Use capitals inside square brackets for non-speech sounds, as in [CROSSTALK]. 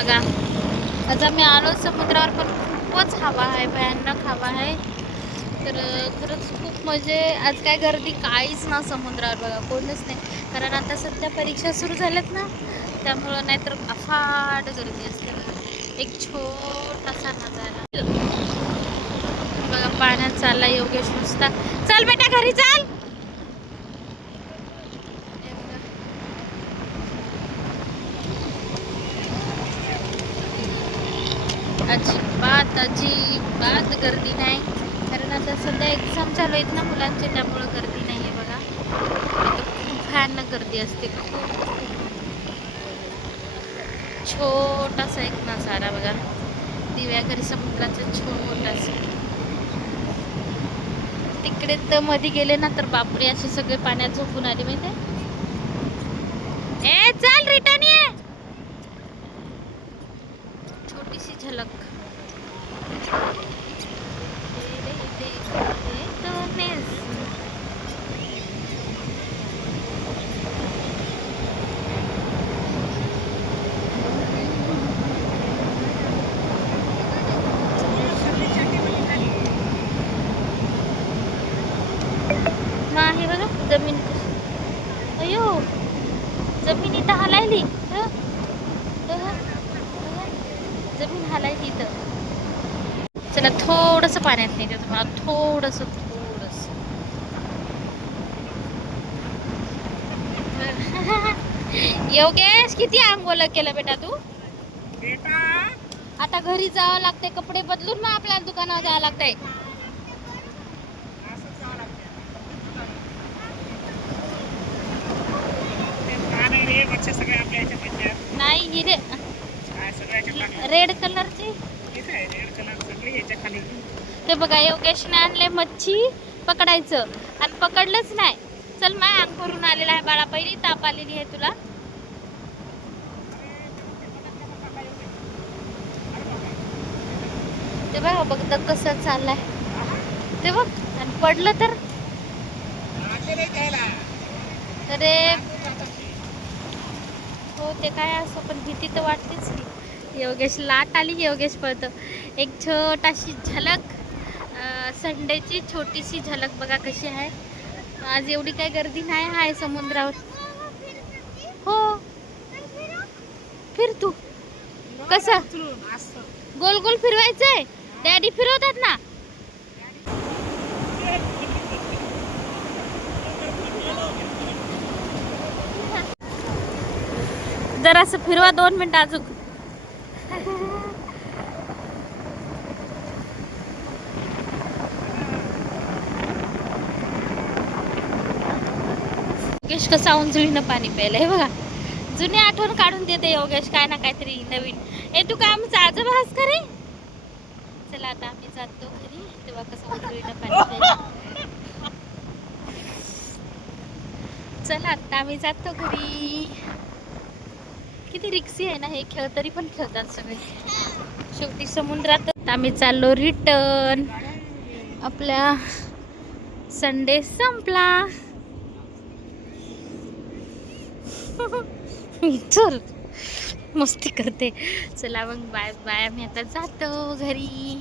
बघा. आता मी आलो समुद्रावर पण खूपच हवा आहे भयानक हवा आहे. तर खरंच खूप म्हणजे आज काय गर्दी काहीच ना समुद्रावर बघा कोणच नाही. कारण आता सध्या परीक्षा सुरू झाल्यात ना त्यामुळं नाहीतर अफाट गर्दी असते बघा. एक छोटासा नजारा. बघा पाण्यात चालला योगेश नुसता. चल बेटा घरी चाल. अजिबात अजिबात गर्दी नाही. कारण आता सध्या एक्झाम चालू आहेत ना मुलांचे त्यामुळं गर्दी नाही आहे बघा. खूप भयानक गर्दी असते. खूप छोटासा एक नजारा बघा. दिव्याघरी समुद्राचा छोटासा. तिकडे तर मध्ये गेले ना तर बापरे असे सगळे पाण्यात झोपून आले माहिती ए चल रिटर्न ये छोटीशी झलक तेरे देखते तो नेस- मग आहे बघा जमीन कशी अयो जमीन इथं हलायली. जमीन हलायली इथं. चला थोडस पाण्यात नाही तुम्हाला. थोडस थोडस. [LAUGHS] योगेश किती आंघोळ केलं बेटा तू? आता घरी जावं लागते कपडे बदलून मग आपल्याला दुकानावर जावं लागतंय. नाही हिरे रेड कलरची ते बघा योगेशने आणले मच्छी पकडायचं. आणि पकडलंच नाही. चल माय अंग भरून आलेला आहे बाळा. पहिली ताप आलेली आहे तुला. ते बघा बघ तर कसं चाललाय. ते बघ आणि पडलं तर? अरे हो ते काय असं पण भीती तर वाटतेच की. योगेश लाट आली योगेश पळतो. एक छोटाशी झलक संडेची छोटीशी झलक बघा कशी आहे. आज एवढी काय गर्दी नाही आहे समुद्रावर. हो. फिर तू. कसं? गोल गोल फिरवायचंय. डॅडी फिरवतात ना? जरासं फिरवा दोन मिनिटं अजून. योगेश कसा उंजळीनं पाणी प्यायला हे बघा. जुनी आठवण काढून देते योगेश काय ना काहीतरी नवीन. ए तू काय आमचा आजोबा हस करे चला आता आम्ही जातो घरी तेव्हा कसं उंजळीनं पाणी प्यायला. चला आता आम्ही जातो घरी. किती रिक्सी आहे ना हे खेळ तरी पण खेळतात सगळे. शेवटी समुद्रात आम्ही चाललो रिटर्न आपल्या संडे संपला. [LAUGHS] चल मस्ती करते. चला मग बाय बाय आम्ही आता जातो घरी.